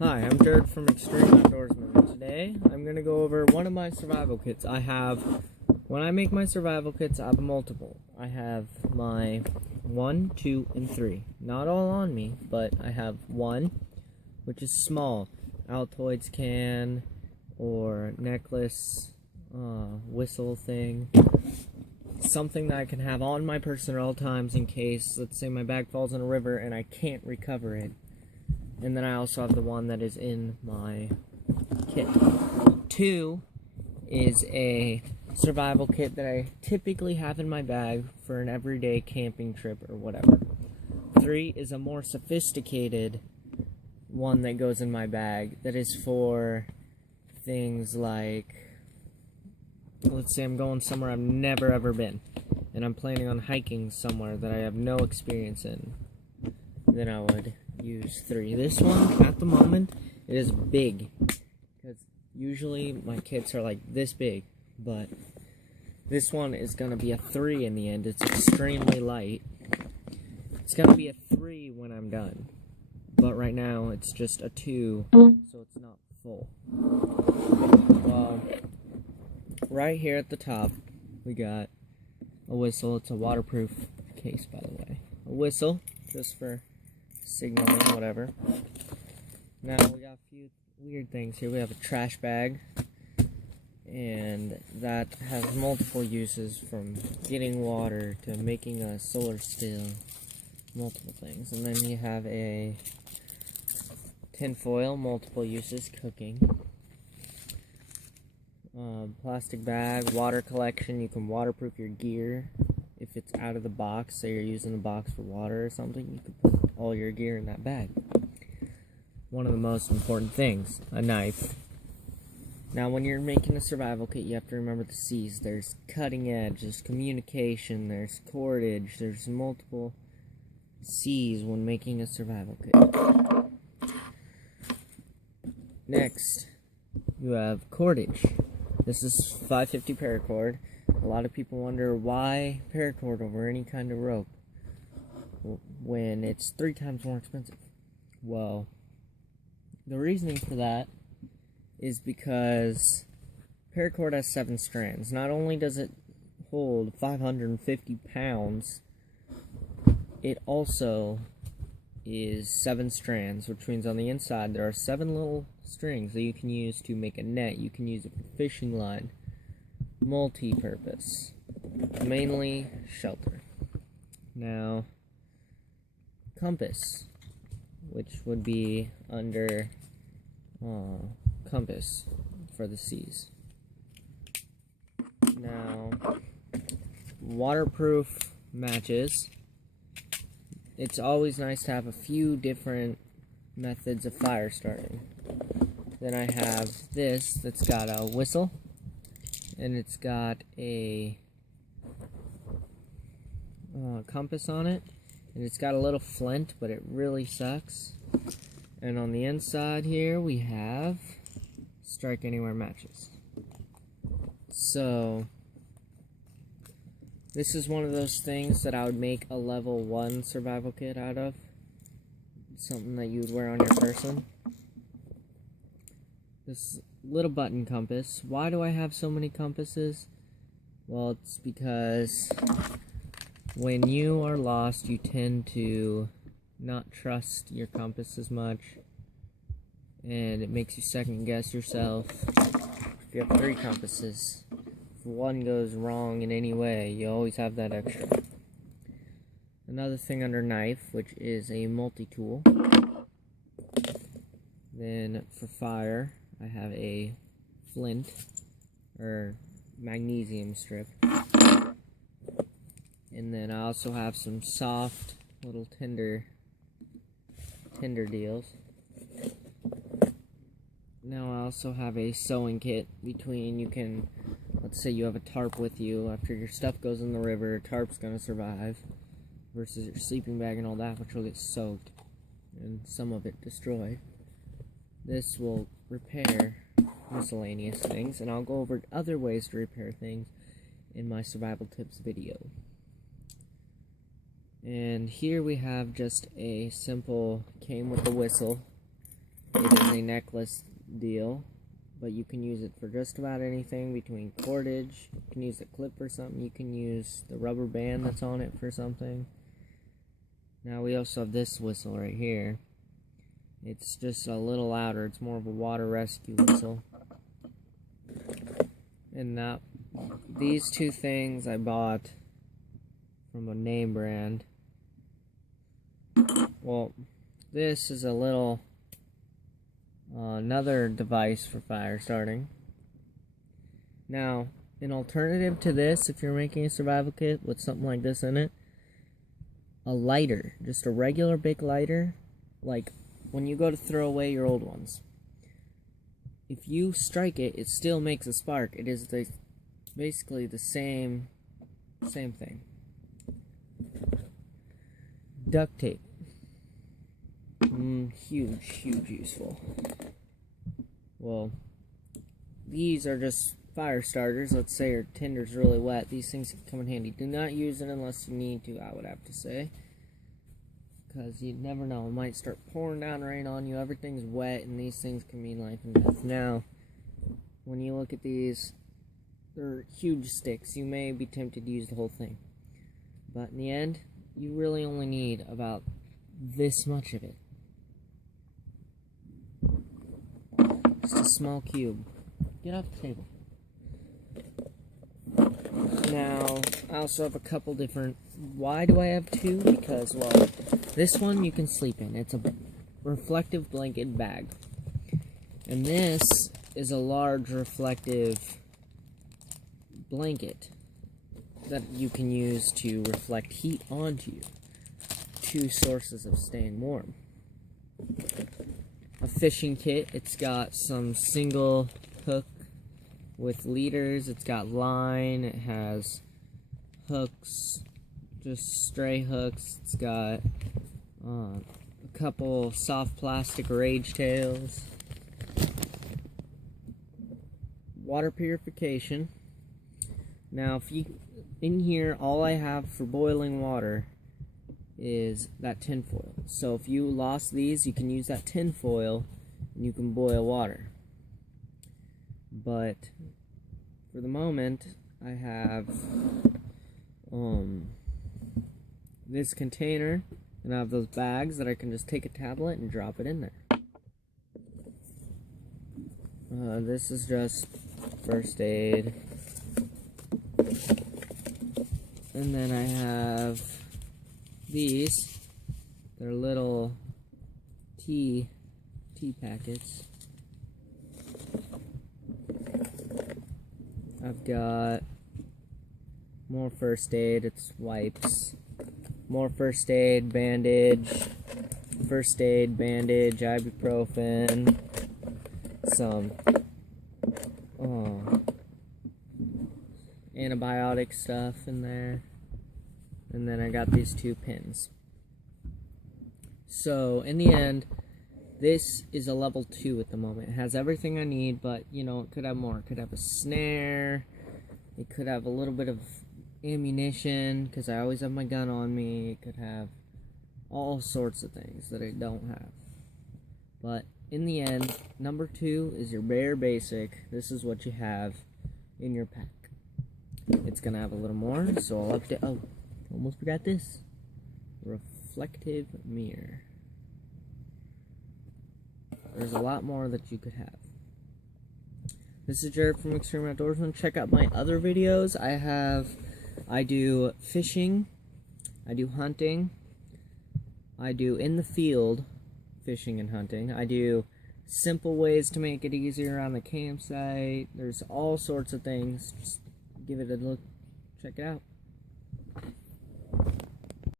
Hi, I'm Jared from Extreme Outdoorsman. Today, I'm going to go over one of my survival kits. When I make my survival kits, I have multiple. I have my 1, 2, and 3. Not all on me, but I have 1, which is small. Altoids can, or necklace, whistle thing. Something that I can have on my person at all times in case, let's say my bag falls in a river and I can't recover it. And then I also have the one that is in my kit. 2 is a survival kit that I typically have in my bag for an everyday camping trip or whatever. 3 is a more sophisticated one that goes in my bag that is for things like, let's say I'm going somewhere I've never ever been, and I'm planning on hiking somewhere that I have no experience in. Then I would use 3. This one, at the moment, it is big, because usually my kits are like this big, but this one is going to be a 3 in the end. It's extremely light. It's going to be a 3 when I'm done, but right now it's just a 2, so it's not full. Well, right here at the top, we got a whistle. It's a waterproof case, by the way. A whistle, just for signaling, whatever. Now we got a few weird things here. We have a trash bag, and that has multiple uses, from getting water to making a solar still, multiple things. And then you have a tin foil, multiple uses, cooking. Plastic bag, water collection. You can waterproof your gear if it's out of the box. Say you're using a box for water or something, you can put all your gear in that bag. One of the most important things, a knife. Now, when you're making a survival kit, you have to remember the C's. There's cutting edge, there's communication, there's cordage, there's multiple C's when making a survival kit. Next, you have cordage. This is 550 paracord. A lot of people wonder why paracord over any kind of rope when it's 3 times more expensive. Well, the reasoning for that is because paracord has 7 strands. Not only does it hold 550 pounds, it also is 7 strands, which means on the inside there are 7 little strings that you can use to make a net. You can use it for fishing line, multi-purpose, mainly shelter. Now, compass, which would be under compass for the C's. Now, waterproof matches. It's always nice to have a few different methods of fire starting. Then I have this that's got a whistle, and it's got a compass on it, and it's got a little flint, but it really sucks. And on the inside here we have strike anywhere matches. So this is one of those things that I would make a level 1 survival kit out of. Something that you would wear on your person. This little button compass. Why do I have so many compasses? Well, it's because when you are lost, you tend to not trust your compass as much, and it makes you second guess yourself. If you have 3 compasses, if one goes wrong in any way, you always have that extra. Another thing under knife, which is a multi-tool. Then for fire, I have a flint, or magnesium strip. And then I also have some soft little tinder deals. Now I also have a sewing kit. Let's say you have a tarp with you. After your stuff goes in the river, tarp's gonna survive, versus your sleeping bag and all that, which will get soaked and some of it destroyed. This will repair miscellaneous things, and I'll go over other ways to repair things in my survival tips video. And here we have just a simple, came with a whistle, It is a necklace deal, but you can use it for just about anything between cordage. You can use the clip for something. You can use the rubber band that's on it for something. Now we also have this whistle right here. It's just a little louder. It's more of a water rescue whistle. And these two things I bought from a name brand. Well, this is a little another device for fire starting. Now, an alternative to this, if you're making a survival kit with something like this in it, a lighter, just a regular big lighter, like when you go to throw away your old ones. If you strike it, it still makes a spark. It is basically the same thing. Duct tape. Huge useful. Well, these are just fire starters. Let's say your tinder's really wet. These things can come in handy. Do not use it unless you need to, I would have to say. Because you never know. It might start pouring down rain on you. Everything's wet, and these things can mean life and death. Now, when you look at these, they're huge sticks. You may be tempted to use the whole thing. But in the end, you really only need about this much of it. Just a small cube. Get off the table. Now, I also have a couple different... Why do I have two? Because, well, this one you can sleep in. It's a reflective blanket bag. And this is a large reflective blanket that you can use to reflect heat onto you. Two sources of staying warm. A fishing kit. It's got some single hook with leaders. It's got line. It has hooks, just stray hooks. It's got a couple soft plastic rage tails. Water purification. Now, if you in here, all I have for boiling water is that tin foil. So if you lost these, you can use that tin foil and you can boil water. But for the moment, I have this container, and I have those bags that I can just take a tablet and drop it in there. This is just first aid. And then I have these. They're little tea packets. I've got more first aid. It's wipes. More first aid, bandage. First aid, bandage, ibuprofen. Some antibiotic stuff in there. And then I got these 2 pins. So, in the end, this is a level 2 at the moment. It has everything I need, but, you know, it could have more. It could have a snare. It could have a little bit of ammunition, because I always have my gun on me. It could have all sorts of things that I don't have. But, in the end, number 2 is your bare basic. This is what you have in your pack. It's going to have a little more, so I'll update. Oh, almost forgot this. Reflective mirror. There's a lot more that you could have. This is Jared from Extreme Outdoorsman. Check out my other videos. I do fishing, I do hunting, I do in the field fishing and hunting, I do simple ways to make it easier on the campsite. There's all sorts of things. Just give it a look, check it out.